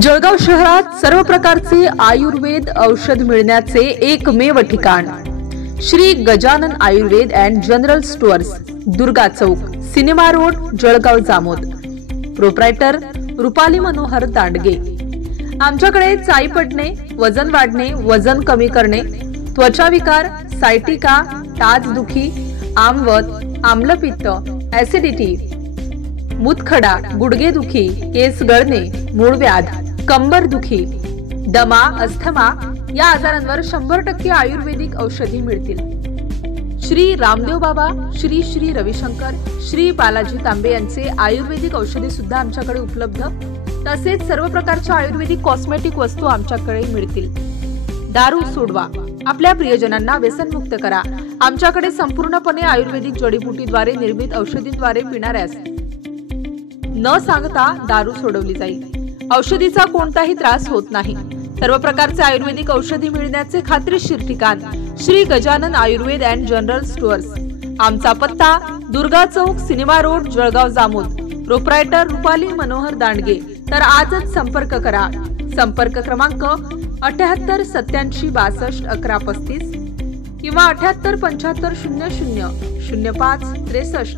जळगाव शहरात सर्व प्रकारचे आयुर्वेद औषध मिळण्याचे एकमेव ठिकाण Shri Gajanan Ayurved and general stores, Durga Chowk, cinema road, Jalgaon Jamod. Proprietor Rupali Manohar Dandge. आमच्याकडे चाई पडणे, वजन वाढणे, वजन कमी करणे, त्वचा विकार, सायटिका, टाचदुखी, आमवत, आम्लपित्त, ऍसिडिटी, मुतखडा, गुडघेदुखी, केस गळणे, मूळव्याध, कंबर दुखी, दमा, अस्थमा या आजारांवर 100% आयुर्वेदिक औषधी मिळतील. श्री रामदेव बाबा, श्री श्री रविशंकर, श्री बालाजी तांबे यांचे आयुर्वेदिक औषधी सुद्धा आमच्याकडे उपलब्ध. तसेच सर्व प्रकारच्या आयुर्वेदिक कॉस्मेटिक वस्तू आमच्याकडे मिळतील. दारू सोडवा, आपल्या प्रियजनांना व्यसनमुक्त करा. आमच्याकडे संपूर्णपणे आयुर्वेदिक जडीबुटीद्वारे निर्मित औषधीद्वारे पिणाऱ्यास न सांगता दारू सोडवली जाईल. औषधीचा कोणताही त्रास होत नाही. सर्व प्रकारचे आयुर्वेदिक औषधी मिळण्याचे खात्रीशीर ठिकाण Shri Gajanan Ayurved and general stores. आमचा पत्ता Durga Chowk, cinema road, Jalgaon Jamod. Proprietor Rupali Manohar Dandge. तर आजच संपर्क करा. संपर्क क्रमांक 78 87 62 11 35 किंवा 78 75 00 05 63.